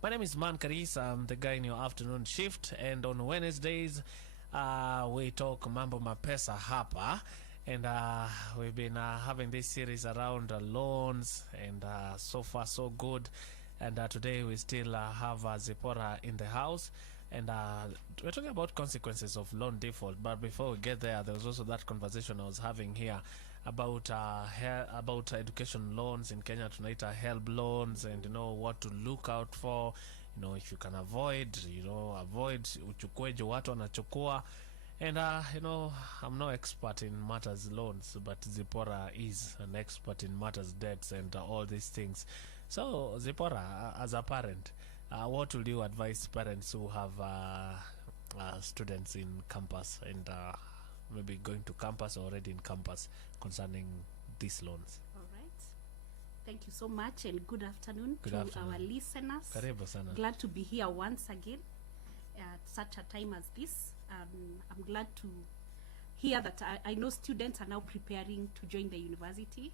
My name is Man Karis. I'm the guy in your afternoon shift, and on Wednesdays, we talk mambo mapesa hapa, and we've been having this series around loans, and so far so good. And today we still have Zipporah in the house, and we're talking about consequences of loan default. But before we get there, there was also that conversation I was having here about education loans in Kenya. Tunaita help loans, and what to look out for, if you can avoid uchukue jo watu wanachukua. And I'm no expert in matters loans, but Zipporah is an expert in matters debts and all these things. So Zipporah, as a parent, what will you advise parents who have students in campus and maybe going to campus or already in campus concerning these loans? All right. Thank you so much, and good afternoon our listeners. Karibu sana. Glad to be here once again at such a time as this. I'm glad to hear that I know students are now preparing to join the university.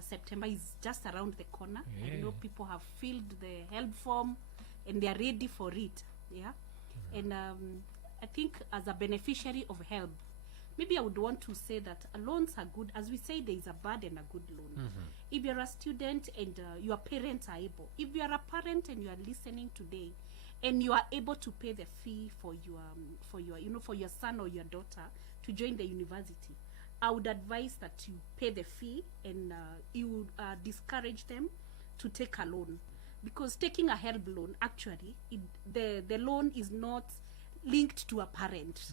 September is just around the corner. I know people have filled the help form and they are ready for it. And I think as a beneficiary of help, maybe I would want to say that loans are good. As we say, there is a bad and a good loan. If you're a student and your parents are able, if you are a parent and you are listening today and you are able to pay the fee for your son or your daughter to join the university, I would advise that you pay the fee, and you would discourage them to take a loan, because taking a help loan, actually the loan is not linked to a parent.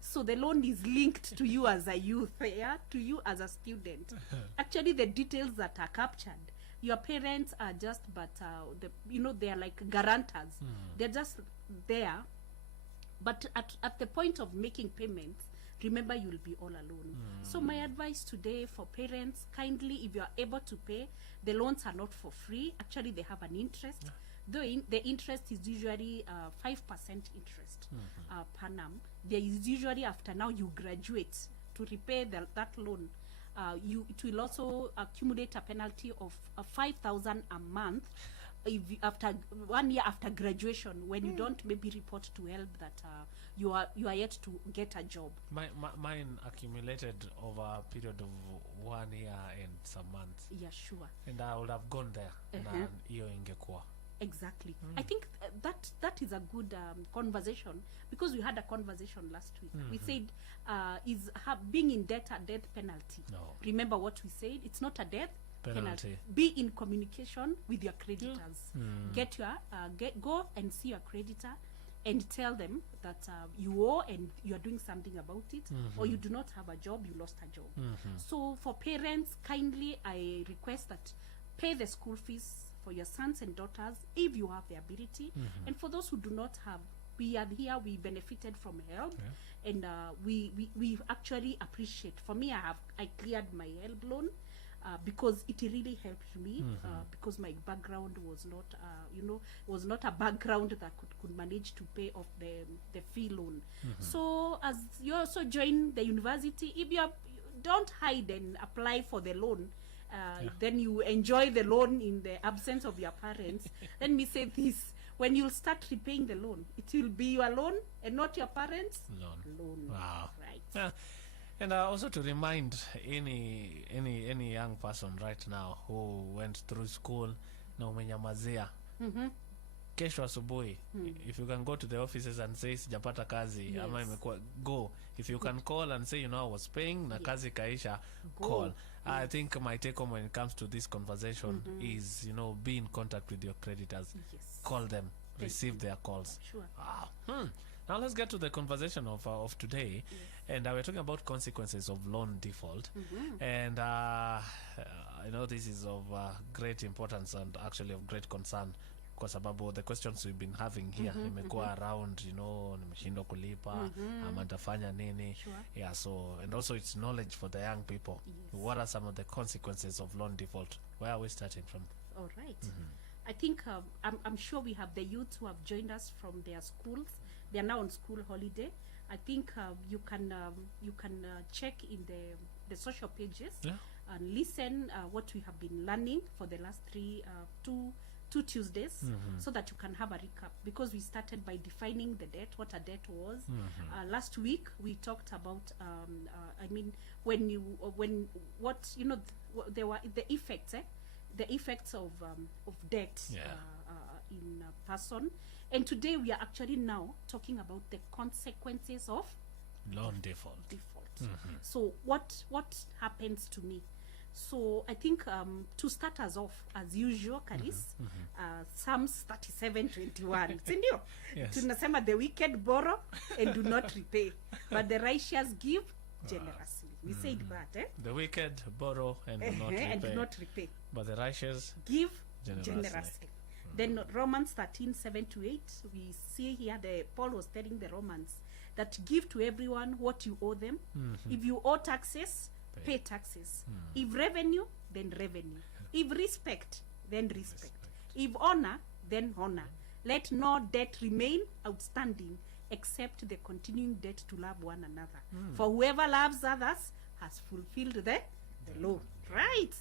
So the loan is linked to you as a youth, to you as a student. Actually, the details that are captured, your parents are just they are like guarantors. They're just there, but at the point of making payments, remember, you'll be all alone. So my advice today for parents, kindly, if you are able to pay, the loans are not for free. Actually, they have an interest. Though the interest is usually 5% interest per annum. There is usually, after now you graduate, to repay that loan, it will also accumulate a penalty of 5,000 a month if after 1 year after graduation, when you don't maybe report to help that you are yet to get a job. Mine accumulated over a period of 1 year and some months. Yeah, sure. And I would have gone there. Na hiyo ingekuwa. Exactly. I think that is a good conversation, because we had a conversation last week. We said, being in debt a death penalty? No. Remember what we said? It's not a death penalty. Be in communication with your creditors. Go and see your creditor and tell them that you owe and you are doing something about it, or you do not have a job, you lost a job. So for parents, kindly, I request that pay the school fees for your sons and daughters if you have the ability. And for those who do not have, we are here, we benefited from help, and we actually appreciate. For me, I cleared my help loan because it really helped me, because my background was not a background that could manage to pay off the fee loan. So as you also join the university, if you don't hide and apply for the loan, then you enjoy the loan in the absence of your parents. Let me say this: when you start repaying the loan, it will be your loan and not your parents' loan. Wow. Right. And also to remind any young person right now who went through school na umenyamazia, kesho asubuhi, if you can go to the offices and say sijapata kazi, ama imekuwa, go. If you can call and say, I was paying na kazi kaisha, call. I think my take home when it comes to this conversation is, be in contact with your creditors. Call them, receive their calls. Sure. Now let's get to the conversation of today. And we're talking about consequences of loan default. And I know this is of great importance and actually of great concern, because about the questions we've been having here imekuwa around, nimeshindwa kulipa, ama nitafanya nini. Sure. So, and also it's knowledge for the young people. What are some of the consequences of loan default? Where are we starting from? All right. I think I'm sure we have the youth who have joined us from their schools. They are now on school holiday. I think you can check in the social pages and listen what we have been learning for the last 2 Tuesdays, so that you can have a recap, because we started by defining the debt, what a debt was. Last week we talked about I mean, there were the effects, the effects of debt in a person. And today we are actually now talking about the consequences of loan default. So what happens to me? So I think to start us off, as usual, Karis, Psalms 37:21. Sindio? Yes. Tunasema the wicked borrow and do not repay, but the righteous give generously. We said that, The wicked borrow and do not repay. and do not repay. But the righteous Give generously. generously. Then Romans 13:7-8, we see here Paul was telling the Romans that give to everyone what you owe them. If you owe taxes, pay taxes. If revenue, then revenue. If respect, then respect. If honor, then honor. Let no debt remain outstanding except the continuing debt to love one another. For whoever loves others has fulfilled the law. Right?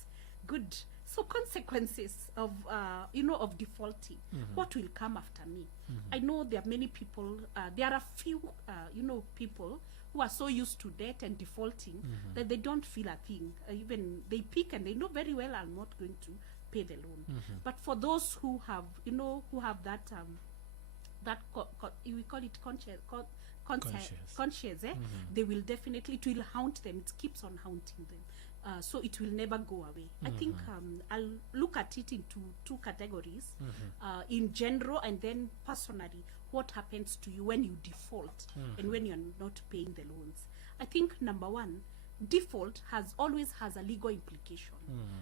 Good. So consequences of of defaulting. What will come after me? I know there are many people. There are a few people who are so used to debt and defaulting that they don't feel a thing. Even they pick and they know very well, I'm not going to pay the loan. But for those who have that we call it conscience, they will definitely, it will haunt them. It keeps on haunting them. So it will never go away. I think I'll look at it into two categories, in general and then personally. What happens to you when you default and when you're not paying the loans? I think number one, default always has a legal implication.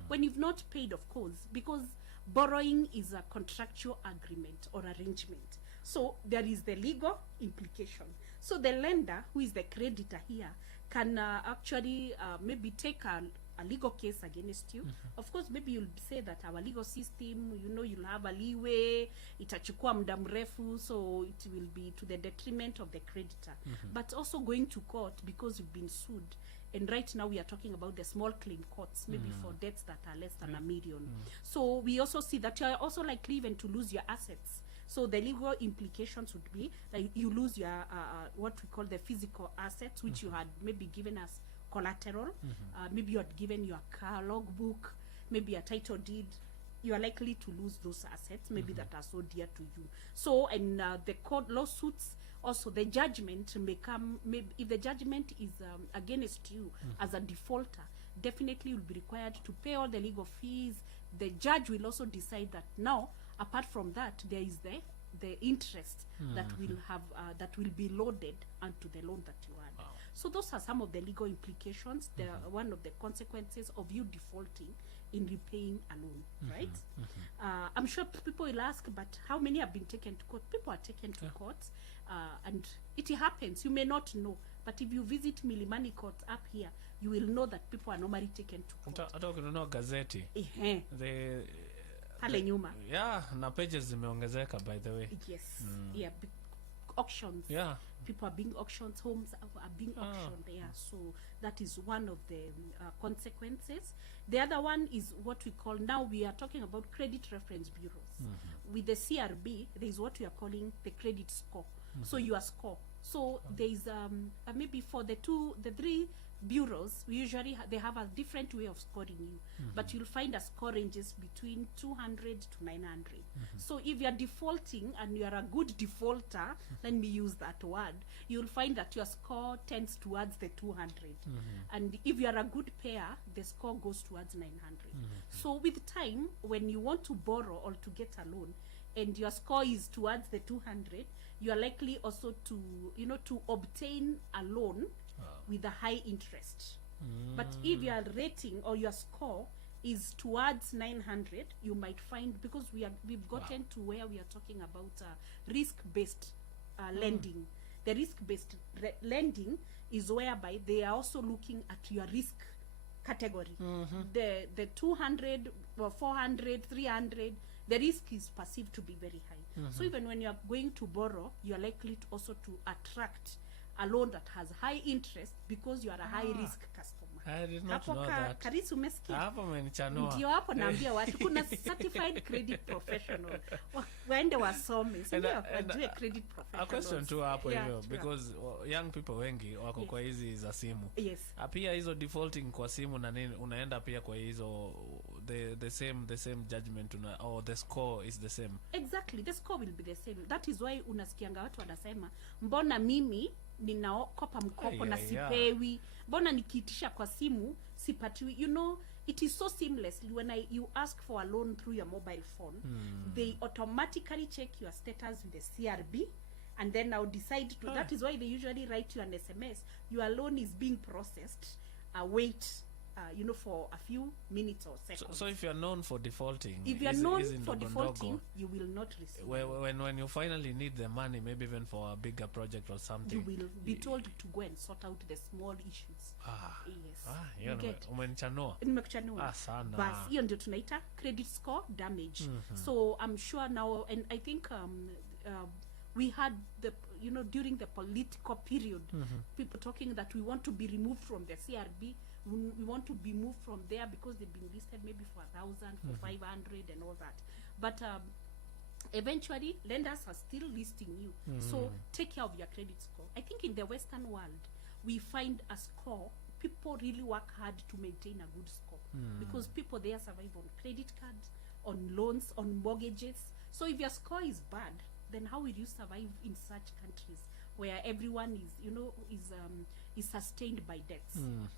When you've not paid, of course, because borrowing is a contractual agreement or arrangement. So there is the legal implication. So the lender, who is the creditor here, can actually maybe take a legal case against you. Of course, maybe you'll say that our legal system, you'll have a leeway, itachukua muda mrefu, so it will be to the detriment of the creditor. But also going to court because you've been sued. And right now we are talking about the small claim courts, maybe for debts that are less than $1 million. So we also see that you are also likely even to lose your assets. So the legal implications would be like you lose your what we call the physical assets, which you had maybe given as collateral. Maybe you had given your car logbook, maybe a title deed. You are likely to lose those assets, maybe that are so dear to you. So, and the court lawsuits, also the judgment may come, maybe if the judgment is against you as a defaulter, definitely you'll be required to pay all the legal fees. The judge will also decide that now, apart from that, there is the interest that will have that will be loaded onto the loan that you had. Wow. So those are some of the legal implications. They are one of the consequences of you defaulting in repaying a loan, right? I'm sure people will ask, but how many have been taken to court? People are taken to court, and it happens. You may not know, but if you visit Milimani Court up here, you will know that people are normally taken to court. Hata ukinunua gazeti, pale nyuma. Yeah, na pages zimeongezeka, by the way. Yes. Yeah, auctions. Yeah. People are being auctioned, homes are being auctioned. Yeah, so that is one of the consequences. The other one is what we call, now we are talking about credit reference bureaus. With the CRB, there is what we are calling the credit score. So your score. So there is maybe for the three bureaus, we usually they have a different way of scoring you, but you'll find a score ranges between 200 to 900. So if you're defaulting and you're a good defaulter, let me use that word, you'll find that your score tends towards the 200. And if you're a good payer, the score goes towards 900. So with time, when you want to borrow or to get a loan and your score is towards the 200, you are likely also to obtain a loan with a high interest. But if your rating or your score is towards 900, you might find, because we've gotten to where we are talking about risk-based lending. The risk-based lending is whereby they are also looking at your risk category. The 200, 400, 300, the risk is perceived to be very high. So even when you are going to borrow, you are likely to also to attract a loan that has high interest because you are a high risk customer. I did not hapo know that. Karisi umesikia? Hapo umenichanua. Ndio hapo naambia watu kuna certified credit professional waende wasome, ndio wajue credit professional. A question tu hapo hivyo, sure. because young people wengi wako kwa hizi za simu. Yes. Pia hizo defaulting kwa simu na nini unaenda pia kwa hizo the same judgment or the score is the same. Exactly, the score will be the same. That is why unasikianga watu wanasema mbona mimi ninaokopa mkopo na sipewi, mbona nikiitisha kwa simu sipatiwi. You know, it is so seamlessly when you ask for a loan through your mobile phone, they automatically check your status with the CRB and then now decide to that is why they usually write you an SMS, your loan is being processed, wait you know, for a few minutes or seconds. So if you are known for defaulting, if you are known for defaulting, you will not receive. When you finally need the money, maybe even for a bigger project or something, you will be told to go and sort out the small issues. Yes. Umenitanua. Nimekuchanua. Sana. Bas, hiyo ndio tunaita credit score damage. So I'm sure now, and I think we had the, you know, during the political period, people talking that we want to be removed from the CRB. We want to be moved from there because they've been listed maybe for 1,000, for 500 and all that. But eventually, lenders are still listing you. So take care of your credit score. I think in the Western world, we find a score. People really work hard to maintain a good score because people there survive on credit cards, on loans, on mortgages. So if your score is bad, then how will you survive in such countries where everyone is, you know, is sustained by debts?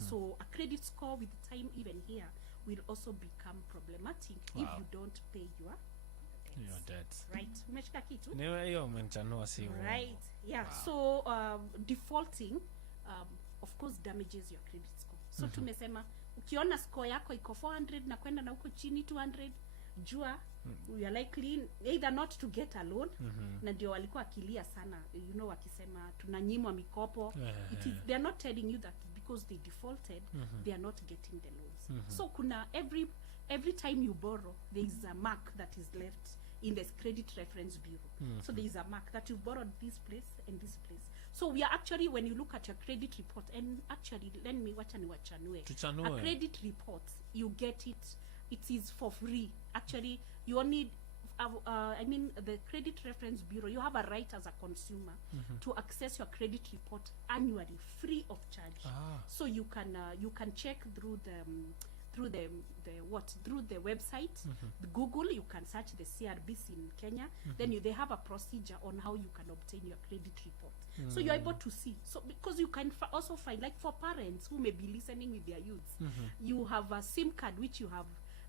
So a credit score with time, even here, will also become problematic if you don't pay your debts. Right? Umeshika kitu? Niwe hiyo umenichanua si uongo. Right. Yeah. So defaulting of course damages your credit score. So tumesema ukiona score yako iko 400 na kwenda na huko chini 200, jua we are likely either not to get a loan, na ndio walikuwa akilia sana, you know, wakisema tunanyimwa mikopo. They are not telling you that because they defaulted, they are not getting the loans. So kuna every time you borrow, there is a mark that is left in the credit reference bureau. So there is a mark that you borrowed this place and this place. So we are actually, when you look at your credit report, and actually let me a credit report, you get it is for free. Actually, you only I mean, the credit reference bureau, you have a right as a consumer to access your credit report annually, free of charge. So you can check through the website, the Google. You can search the CRBs in Kenya. Then they have a procedure on how you can obtain your credit report. So you're able to see. So because you can also find, like for parents who may be listening with their youths, you have a SIM card which you have.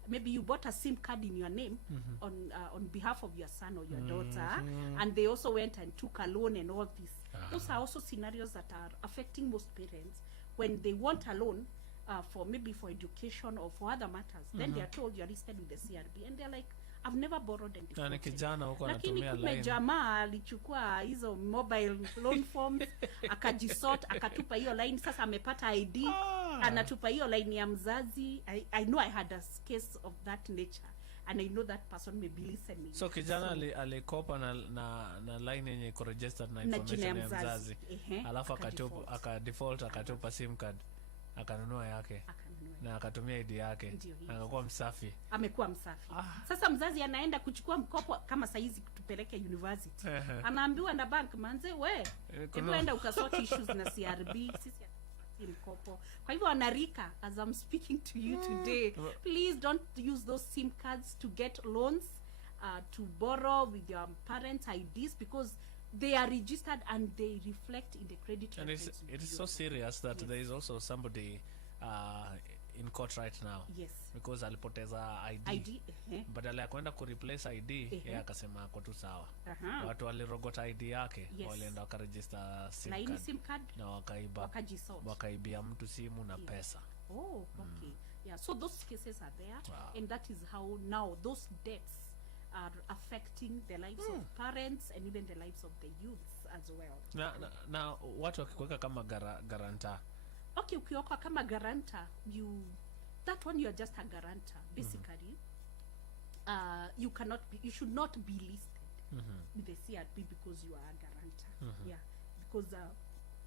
Maybe you bought a SIM card in your name on behalf of your son or your daughter, and they also went and took a loan and all this. Those are also scenarios that are affecting most parents when they want a loan for maybe for education or for other matters. Then they are told you are listed with the CRB, and they're like, I've never borrowed and defaulted. Lakini kumbe jamaa alichukua hizo mobile loan forms akajisort akatupa hiyo line. Sasa amepata ID, anatupa hiyo line ya mzazi. I know I had a case of that nature, and I know that person may be listening. So kijana alikopa na line yenye iko registered na information ya mzazi. Alafu akadefault akatupa SIM card, akanunua yake. Na akatumia ID yake, akakuwa msafi. Amekuwa msafi. Sasa mzazi anaenda kuchukua mkopo kama saizi tupeleke university. Anaambiwa na bank, manze enda ukasort issues na CRB, sisi mkopo. Kwa hivyo anarika, as I'm speaking to you today, please don't use those SIM cards to get loans, to borrow with your parents' IDs, because they are registered and they reflect in the credit. And it is so serious that there is also somebody in court right now. Yes. Because alipoteza ID. Badala ya kwenda ku replace ID, yeye akasema ako tu sawa. Watu walirogota ID yake, walienda wakaregister SIM card na wakaibia mtu simu na pesa. Okay. Yeah, so those cases are there, and that is how now those debts are affecting the lives of parents and even the lives of the youths as well. Na watu wakikuweka kama guarantor. Okay, ukiweka kama guarantor, that one you are just a guarantor basically. You should not be listed with the CRB because you are a guarantor. Yeah, because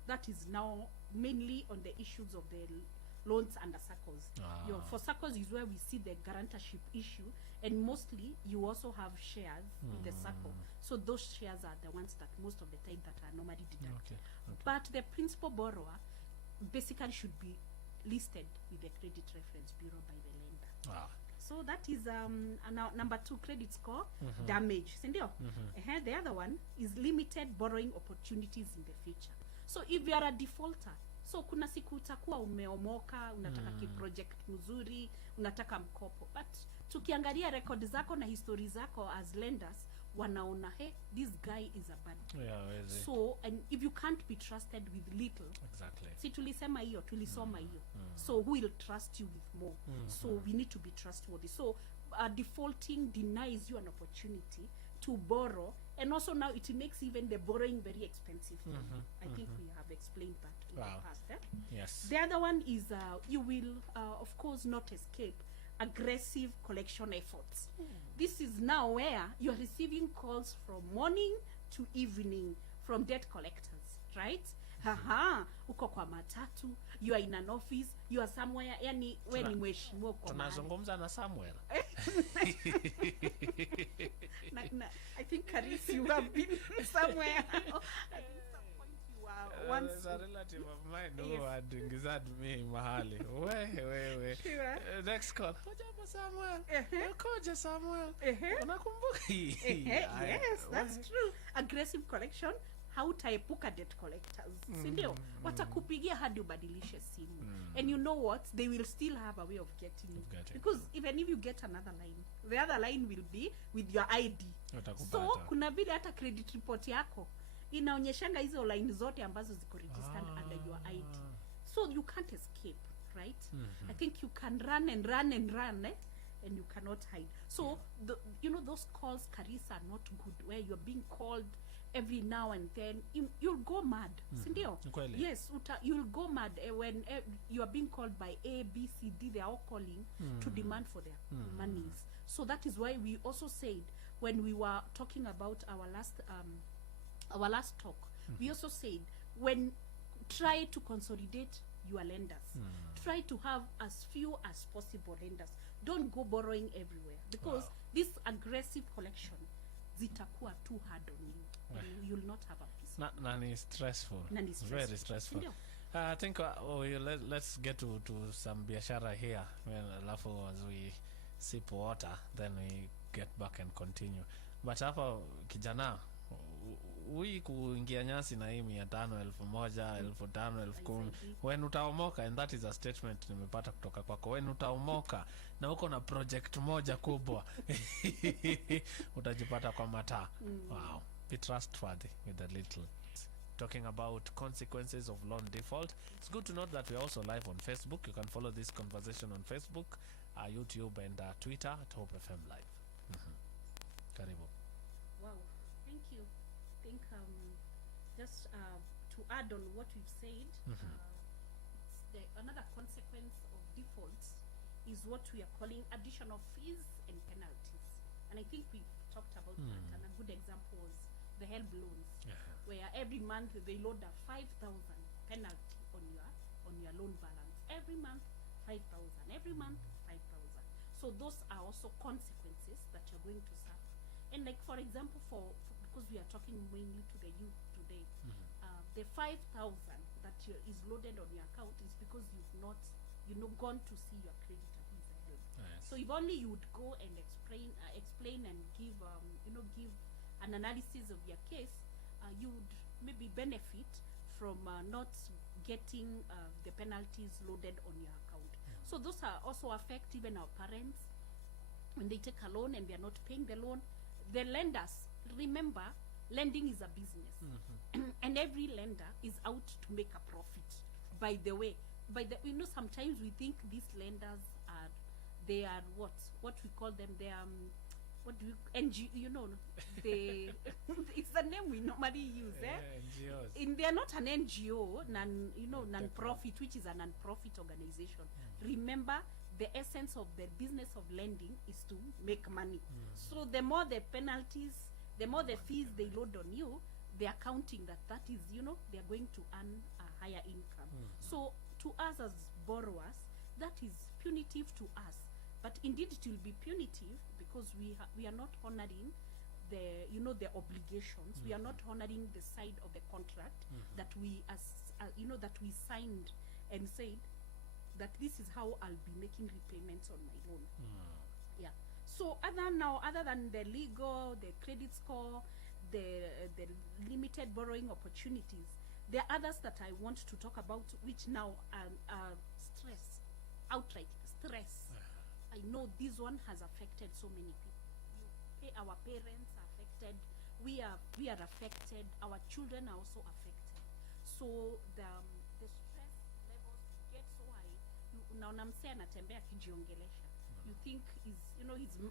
that is now mainly on the issues of the loans under SACCOs. For SACCOs is where we see the guarantorship issue, and mostly you also have shares in the SACCO. So those shares are the ones that most of the time that are normally deducted. But the principal borrower basically should be listed with the Credit Reference Bureau by the lender. So that is number 2, credit score damage. The other one is limited borrowing opportunities in the future. So if you are a defaulter, so kuna siku utakuwa umeomoka, unataka project mzuri, unataka mkopo, but tukiangalia record zako na history zako as lenders, wanaona hey, this guy is a bad guy. So and if you can't be trusted with little, si tulisema hiyo, tulisoma hiyo, so who will trust you with more? So we need to be trustworthy. So defaulting denies you an opportunity to borrow, and also now it makes even the borrowing very expensive. I think we have explained that in the past. Yes. The other one is you will of course not escape aggressive collection efforts. This is now where you are receiving calls from morning to evening from debt collectors, right? Uko kwa matatu, you are in an office, you are somewhere, yani we ni mheshimiwa kwa tunazungumza na Samuel. I think Karis, you have been somewhere. I think some point you are once. There's a relative of mine who had ingizad me mahali. We. Sure. Next call. Hujambo Samuel. Ukoje Samuel? Unakumbuka? Yes, that's true. Aggressive collection. Hautaepuka debt collectors, sindio? Watakupigia hadi ubadilishe simu. And you know what? They will still have a way of getting you. Because even if you get another line, the other line will be with your ID. So, kuna vile hata credit report yako inaonyeshanga hizo line zote ambazo ziko registered under your ID. So, you can't escape, right? I think you can run and run and run, and you cannot hide. So, those calls, Carissa, are not good, where you're being called every now and then. You'll go mad. Sindio? Yes, you'll go mad when you are being called by A, B, C, D. They are all calling to demand for their monies. So that is why we also said, when we were talking about our last talk, we also said, when try to consolidate your lenders. Try to have as few as possible lenders. Don't go borrowing everywhere, because this aggressive collection zitakuwa too hard on you. You'll not have a peace. Nani stressful. Very stressful. I think let's get to some biashara here. Alafu as we sip water, then we get back and continue. But hapa kijana, kuingia nyasi na hii 500, 1000, 5000, 10,000, when utaomoka, and that is a statement nimepata kutoka kwako, when utaomoka na uko na project moja kubwa, utajipata kwa mataa. Wow. Be trustworthy with a little. Talking about consequences of loan default. It's good to note that we're also live on Facebook. You can follow this conversation on Facebook, YouTube, and Twitter at Hope FM Live. Karibu. Wow, thank you. I think just to add on what we've said, another consequence of defaults is what we are calling additional fees and penalties. And I think we've talked about that, and a good example was the help loans, where every month they load a 5,000 penalty on your loan balance. Every month 5,000, every month 5,000. So those are also consequences that you're going to suffer. And like for example, because we are talking mainly to the youth today, the 5,000 that is loaded on your account is because you've not gone to see your creditor who's a help. So if only you would go and explain and give an analysis of your case, you would maybe benefit from not getting the penalties loaded on your account. So those are also affect even our parents when they take a loan and they are not paying the loan. The lenders, remember, lending is a business, and every lender is out to make a profit. By the way, sometimes we think these lenders they are what we call them. They are what do you they it's the name we normally use. NGOs. They are not an NGO, non-profit, which is a non-profit organization. Remember, the essence of the business of lending is to make money. So the more the penalties, the more the fees they load on you, they are counting that is, they are going to earn a higher income. So to us as borrowers, that is punitive to us. But indeed it will be punitive because we are not honoring the the obligations. We are not honoring the side of the contract that we that we signed and said that this is how I'll be making repayments on my loan. Yeah. So other than the legal, the credit score, the limited borrowing opportunities, there are others that I want to talk about, which now are stress, outright stress. I know this one has affected so many people. Our parents are affected. We are affected. Our children are also affected. So the stress levels get so high. Unaona msee anatembea akijiongelesha. You think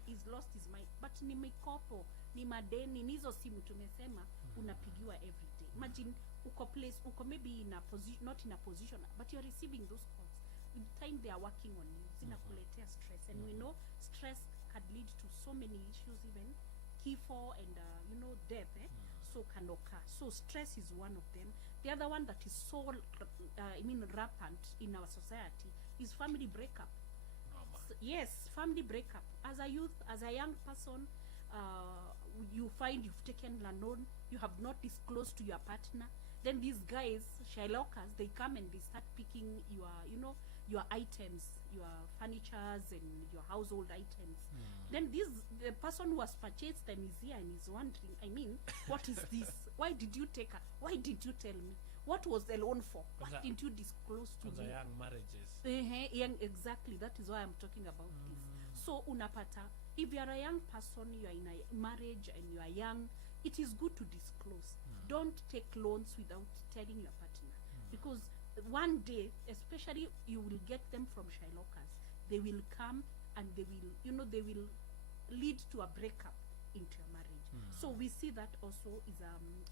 he's lost his mind, but ni mikopo, ni madeni, nizo simu tumesema unapigiwa every day. Imagine uko maybe in a position, not in a position, but you're receiving those calls. In the time they are working on you, zinakuletea stress, and we know stress can lead to so many issues, even kifo and death. So kanoka. So stress is one of them. The other one that is so rampant in our society is family breakup. Yes, family breakup. As a youth, as a young person, you find you've taken a loan, you have not disclosed to your partner. Then these guys, Shylockers, they come and they start picking your items, your furnitures and your household items. Then the person who has purchased them is here and is wondering, I mean, what is this? Why did you take her? Why did you tell me? What was the loan for? What didn't you disclose to me? Young marriages. Young, exactly. That is why I'm talking about this. So unapata, if you are a young person, you are in a marriage and you are young, it is good to disclose. Don't take loans without telling your partner, because one day, especially, you will get them from Shylockers. They will come and they will lead to a breakup into a marriage. So we see that also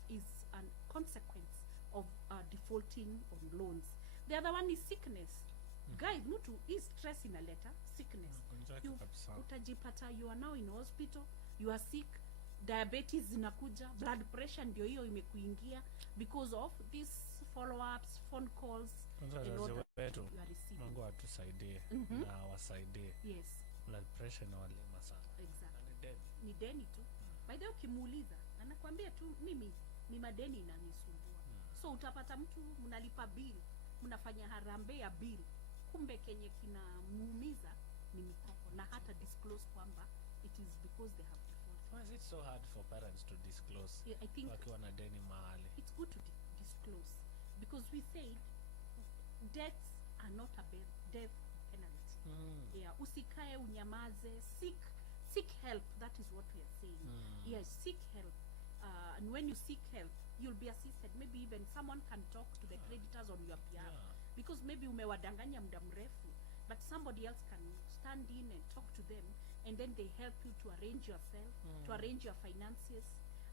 is a consequence of defaulting on loans. The other one is sickness. Guys, mtu is stress in a letter, sickness. Utajipata, you are now in hospital, you are sick, diabetes zinakuja, blood pressure ndio hiyo imekuingia because of these follow-ups, phone calls, wetu. Mungu atusaidie na wasaidie. Yes. Blood pressure na walima sana. Exactly. Ni deni tu. By the way, ukimuuliza anakuambia tu mimi ni madeni inanisumbua. So utapata mtu mnalipa bill, mnafanya harambee ya bill, kumbe kenye kinamuumiza ni mikopo na hata disclose kwamba it is because they have defaulted. Why is it so hard for parents to disclose? I think wakiwa na deni mahali. It's good to disclose because we said debts are not a death penalty. Yeah, usikae unyamaze, seek help. That is what we are saying. Yes, seek help. And when you seek help, you'll be assisted. Maybe even someone can talk to the creditors on your behalf, because maybe umewadanganya muda mrefu, but somebody else can stand in and talk to them, and then they help you to arrange yourself, to arrange your finances,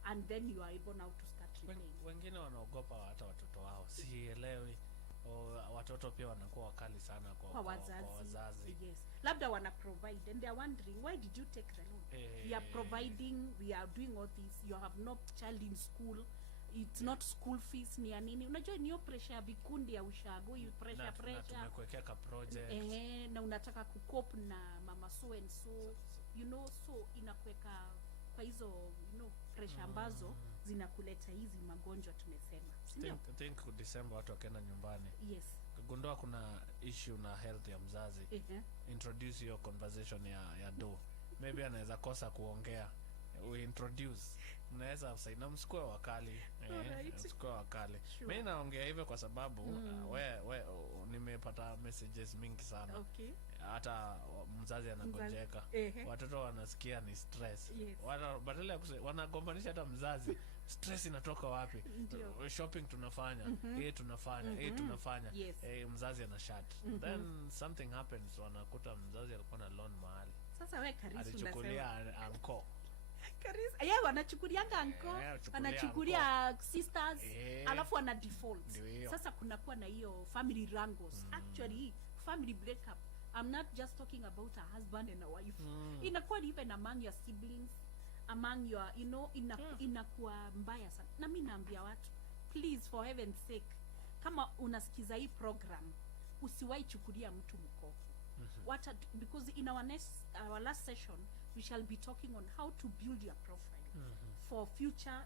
and then you are able now to start repaying. Wengine wanaogopa hata watoto wao, sielewi. Watoto pia wanakuwa wakali sana kwa wazazi. Yes. Labda wana provide and they are wondering, why did you take the loan? We are providing, we are doing all this, you have no child in school, it's not school fees, ni ya nini. Unajua niyo pressure ya vikundi ya ushago, you pressure. Na tumekuwekea ka project. Na unataka kucope na mama so and so, so inakuweka kwa hizo pressure ambazo zinakuleta hizi magonjwa tumesema. Think December watu wakaenda nyumbani. Yes. Kugundua kuna issue na health ya mzazi. Introduce your conversation ya do. Maybe anaweza kosa kuongea. We introduce. Mnaweza usaina msikuwe wakali. Msikuwe wakali. Sure. Mimi naongea hivyo kwa sababu nimepata messages mingi sana. Okay. Hata mzazi anagonjeka. Watoto wanasikia ni stress. Yes. Badala ya wanagombanisha hata mzazi. Stress inatoka wapi? Shopping tunafanya, tunafanya, tunafanya. Yes. Mzazi ana shut. Then something happens, wanakuta mzazi alikuwa na loan mahali. Sasa wewe Karisi alichukulia anko. Karisi, wanachukulianga anko, wanachukulia sisters, alafu ana default. Sasa kunakuwa na hiyo family wrangles. Actually, family breakup. I'm not just talking about a husband and a wife. Inakuwa even among your siblings, among your, inakuwa mbaya sana. Na mimi naambia watu, please, for heaven's sake, kama unasikiza hii program, usiwahi chukulia mtu mkopo. Because in our last session we shall be talking on how to build your profile for future,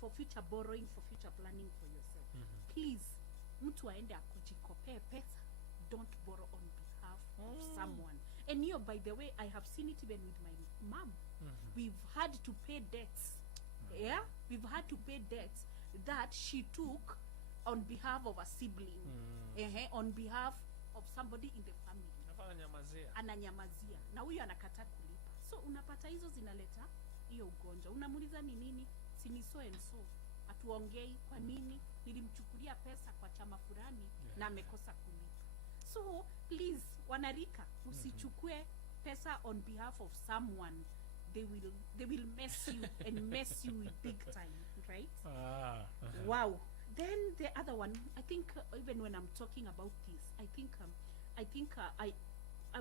for future borrowing, for future planning for yourself. Please, mtu aende akujikopee pesa, don't borrow on behalf of someone. And by the way, I have seen it even with my mom. We've had to pay debts. We've had to pay debts that she took on behalf of a sibling, on behalf of somebody in the family. Ananyamazia na huyo anakataa kulipa, so unapata hizo zinaleta hiyo ugonjwa. Unamuuliza ni nini, si so and so, atuongei kwa nini, nilimchukulia pesa kwa chama fulani na amekosa kulipa. So please, wanarika, usichukue pesa on behalf of someone. They will mess you and mess you big time, right? Wow. Then the other one, I think even when I'm talking about this, I think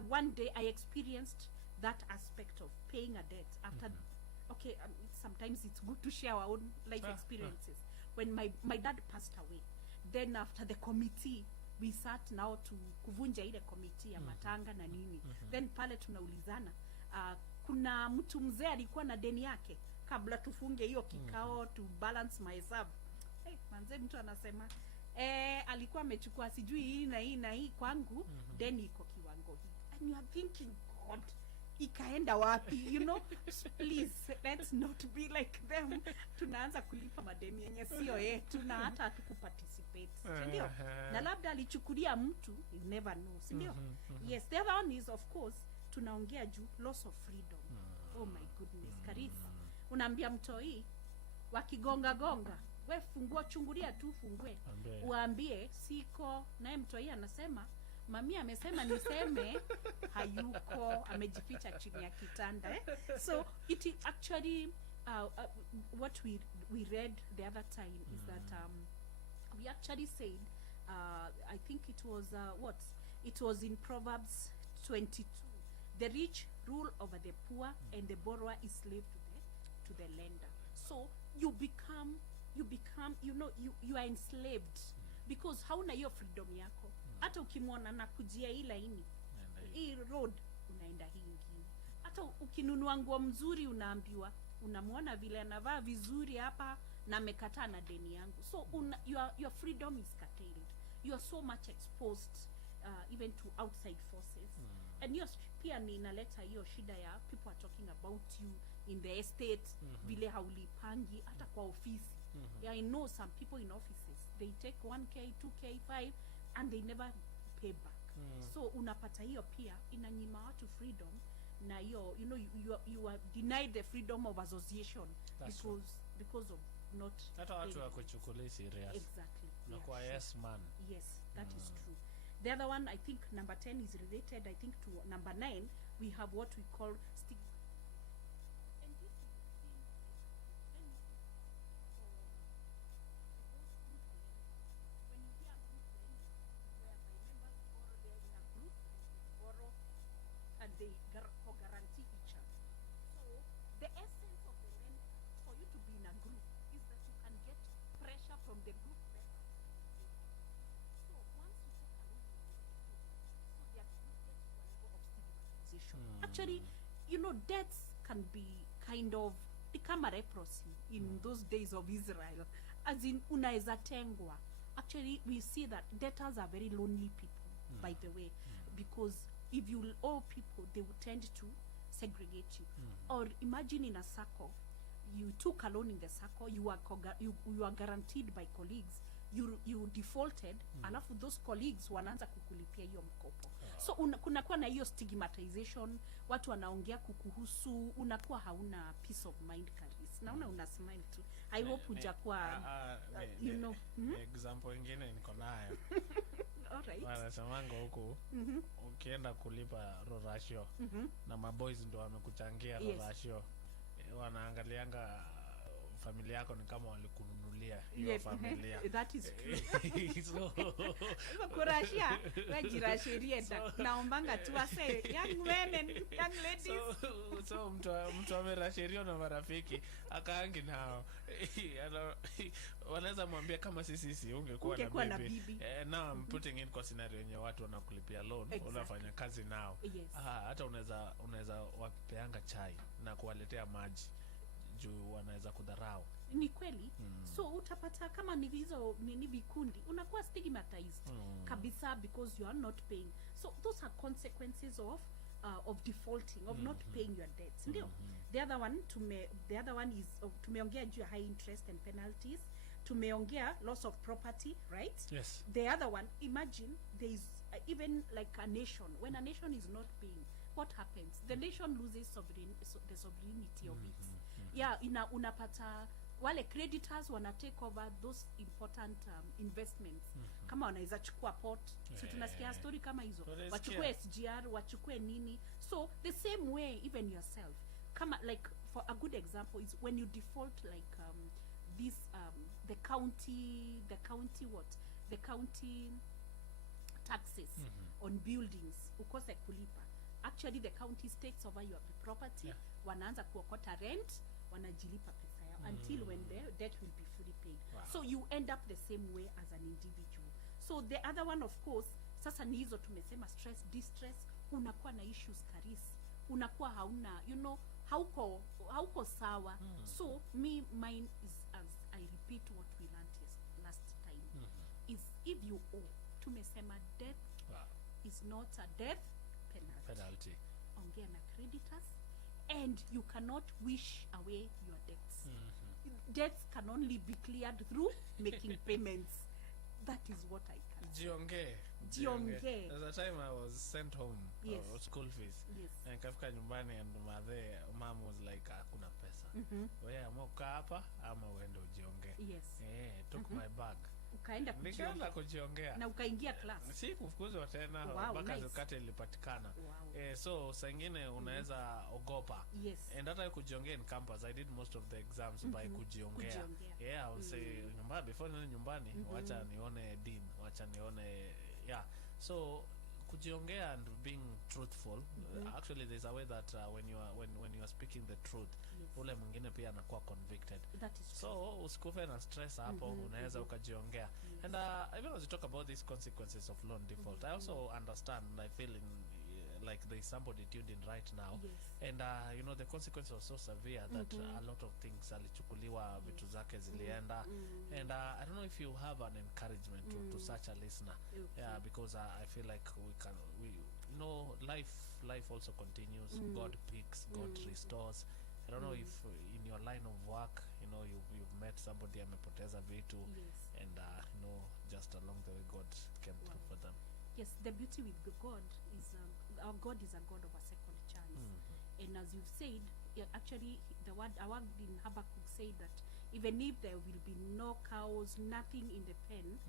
one day I experienced that aspect of paying a debt after. Okay, sometimes it's good to share our own life experiences. When my dad passed away, then after the committee, we sat now to kuvunja ile committee ya matanga na nini. Then pale tunaulizana, kuna mtu mzee alikuwa na deni yake, kabla tufunge hiyo kikao to balance mahesabu. Manze mtu anasema alikuwa amechukua sijui hii na hii na hii kwangu, deni iko kiwango hii. And you are thinking, God, ikaenda wapi? Please, let's not be like them. Tunaanza kulipa madeni yenye sio yetu na hata hatukuparticipate, ndio? Na labda alichukulia mtu, you never know, ndio? Yes, the other one is, of course, tunaongea juu loss of freedom. Oh my goodness, Karisa. Unaambia mtoi wakigonga we fungua, chungulia tu, fungue uambie siko, naye mtoi anasema mami amesema niseme hayuko, amejificha chini ya kitanda. So it actually what we read the other time is that we actually said I think it was in Proverbs 22, the rich rule over the poor and the borrower is slave to the lender. So you become you are enslaved because hauna hiyo freedom yako. Hata ukimwona na kujia hii laini, hii road, unaenda hii ingine. Hata ukinunua nguo mzuri unaambiwa, unamwona vile anavaa vizuri hapa na amekataa na deni yangu. So your freedom is curtailed. You are so much exposed even to outside forces. And hiyo pia ni inaleta hiyo shida ya people are talking about you in the estate, vile haulipangi hata kwa ofisi. Yeah, I know some people in offices, they take 1k, 2k, 5 and they never pay back. So unapata hiyo pia inanyima watu freedom, na hiyo you are denied the freedom of association because of not hata watu wakuchukulia serious. Exactly. Na kwa yes man. Yes, that is true. The other one, I think number 10 is related, I think, to number 9. We have what we call stigma. And this is when you hear group lending, whereby members borrow, they are in a group and they borrow and they guarantee each other. So the essence of the lender for you to be in a group is that you can get pressure from the group members. So once you take a loan, so they are subject to a level of stigmatization. Actually, debts can be kind of become a leprosy in those days of Israel. As in, unaeza tengwa. Actually, we see that debtors are very lonely people, by the way, because if you owe people, they will tend to segregate you. Or imagine in a circle, you took a loan in the circle, you are guaranteed by colleagues, you defaulted, alafu those colleagues wanaanza kukulipia hiyo mkopo. So kunakuwa na hiyo stigmatization, watu wanaongea kukuhusu, unakuwa hauna peace of mind, Karis. Naona una smile tu. I hope hujakuwa example ingine niko nayo. Alright. Wanasemanga huko ukienda kulipa rorashio na maboys ndio wamekuchangia rorashio. Wanaangalianga familia yako ni kama walikununulia hiyo familia. That is true. So kurashia wajirashiria naombanga tu ase young men and young ladies. So mtu amerashiria na marafiki akaangi nao wanaweza mwambia kama sisi ungekuwa na bibi. Now I'm putting in kwa scenario yenye watu wanakulipia loan, unafanya kazi nao. Hata unaweza wapeanga chai na kuwaletea maji juu wanaweza kudharau. Ni kweli. So utapata kama ni hizo ni vikundi unakuwa stigmatized kabisa because you are not paying. So those are consequences of defaulting, of not paying your debts. Ndio. The other one is tumeongea juu ya high interest and penalties. Tumeongea loss of property, right? Yes. The other one, imagine there is even like a nation, when a nation is not paying, what happens? The nation loses the sovereignty of it. Yeah, unapata wale creditors wana take over those important investments. Kama wanaweza chukua port, so tunasikia story kama hizo. Wachukue SGR, wachukue nini. So the same way even yourself. Kama like for a good example is when you default like this the county taxes on buildings ukose kulipa. Actually the county takes over your property, wanaanza kuokota rent, wanajilipa pesa yao until when the debt will be fully paid. So you end up the same way as an individual. So the other one of course, sasa ni hizo tumesema stress, distress, unakuwa na issues karisi, unakuwa hauna, you know, hauko sawa. So mine is, as I repeat what we learned last time, is if you owe, tumesema debt is not a death penalty. Ongea na creditors and you cannot wish away your debts. Debts can only be cleared through making payments. That is what I can say. Jiongee. There's a time I was sent home for school fees. And kafika nyumbani and mom was like hakuna pesa. Wewe amua kukaa hapa ama uende ujiongee. Took my bag. Ukaenda kujiongea. Na ukaingia class. Si kufukuzwa tena mpaka zikate ilipatikana. So sengine unaweza ogopa. And hata kujiongea in campus, I did most of the exams by kujiongea. I would say nyumbani before niende nyumbani wacha nione dean, wacha nione so kujiongea and being truthful. Actually there's a way that when you are speaking the truth, ule mwingine pia anakuwa convicted. That is so usikufe na stress hapo, unaweza ukajiongea. And even as you talk about these consequences of loan default, I also understand and I feel like there is somebody tuned in right now. And you know the consequences are so severe that a lot of things alichukuliwa, vitu zake zilienda. And I don't know if you have an encouragement to such a listener. Because I feel like we you know life also continues. God picks, God restores. I don't know if in your line of work, you know, you've met somebody amepoteza vitu, and you know, just along the way God came through for them. Yes, the beauty with God is our God is a God of a second chance. And as you've said, actually the word in Habakkuk said that even if there will be no cows, nothing in the pen,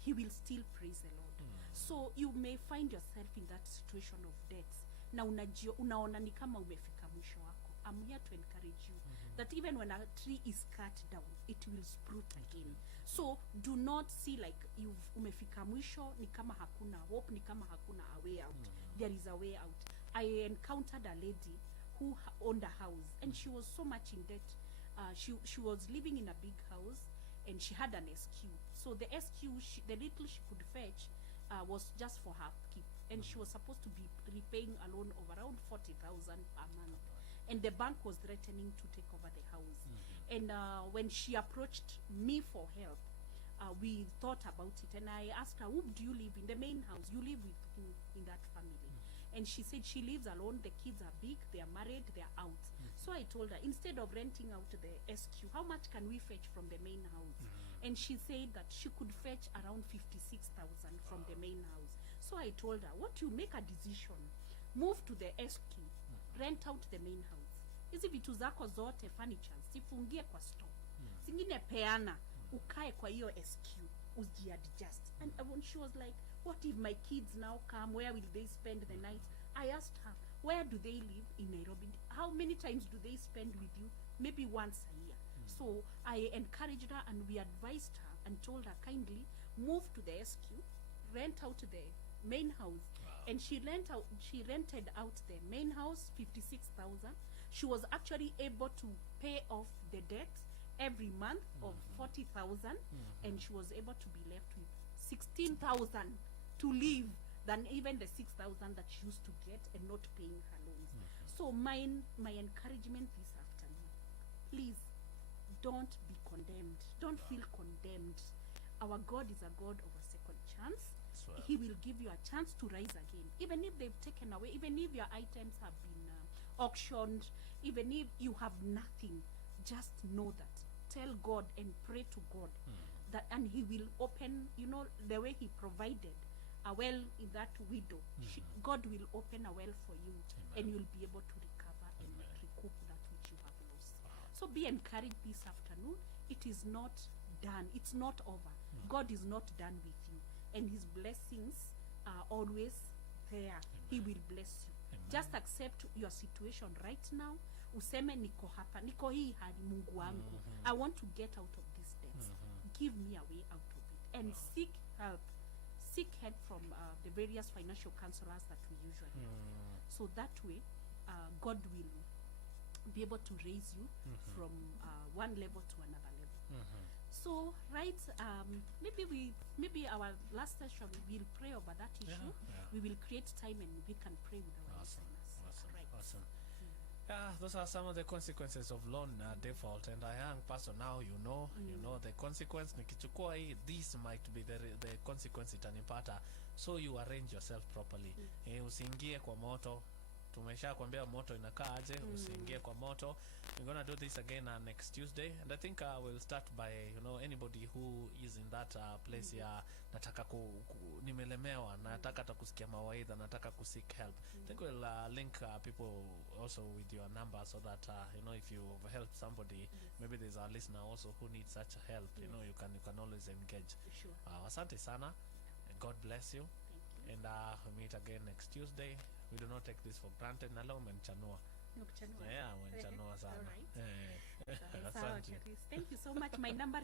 he will still praise the Lord. So you may find yourself in that situation of death. Na unaona ni kama umefika mwisho wako. I'm here to encourage you that even when a tree is cut down, it will sprout again. So do not see like umefika mwisho, ni kama hakuna hope, ni kama hakuna a way out. There is a way out. I encountered a lady who owned a house and she was so much in debt. She was living in a big house and she had an SQ. So the SQ, the little she could fetch was just for her keep. And she was supposed to be repaying a loan of around 40,000 per month. And the bank was threatening to take over the house. And when she approached me for help, we thought about it. And I asked her, who do you live in? The main house. You live with who in that family? And she said she lives alone. The kids are big. They are married. They are out. So I told her, instead of renting out the SQ, how much can we fetch from the main house? And she said that she could fetch around 56,000 from the main house. So I told her, what you make a decision, move to the SQ, rent out the main house. Hizi vitu zako zote furnitures sifungie kwa store. Zingine peana, ukae kwa hiyo SQ, ujiadjust. And when she was like, what if my kids now come, where will they spend the night? I asked her, where do they live in Nairobi? How many times do they spend with you? Maybe once a year. So I encouraged her, and we advised her and told her kindly move to the SQ, rent out the main house. And she rented out the main house 56,000. She was actually able to pay off the debt every month of 40,000, and she was able to be left with 16,000 to live, than even the 6,000 that she used to get and not paying her loans. So my encouragement this afternoon, please don't be condemned. Don't feel condemned. Our God is a God of a second chance. He will give you a chance to rise again. Even if they've taken away, even if your items have been auctioned, even if you have nothing, just know that. Tell God and pray to God that, and He will open, you know, the way He provided a well in that widow. God will open a well for you, and you'll be able to recover and recoup that which you have lost. So be encouraged this afternoon. It is not done. It's not over. God is not done with you, and His blessings are always there. He will bless you. Just accept your situation right now. Useme niko hapa, niko hii hali, Mungu wangu. I want to get out of this debt. Give me a way out of it, and seek help. Seek help from the various financial counselors that we usually have. So that way, God will be able to raise you from one level to another level. So maybe our last session we'll pray over that issue. We will create time and we can pray with our listeners. Awesome. Yeah, those are some of the consequences of loan default. And a young person now, you know the consequence. Nikichukua hii, this might be the consequence itanipata. So you arrange yourself properly. Usiingie kwa moto. Tumesha kuambia moto inakaa aje. Usiingie kwa moto. We're gonna do this again next Tuesday, and I think we'll start by anybody who is in that place ya nataka nimelemewa, nataka takusikia mawaidha, nataka seek help. I think we'll link people also with your number, so that if you've helped somebody, maybe there's a listener also who needs such help. You can always engage. Sure. Asante sana. God bless you. Thank you. And we meet again next Tuesday. We do not take this for granted. Nalo menchanua. Yeah, menchanua sana. All right. Thank you so much. My number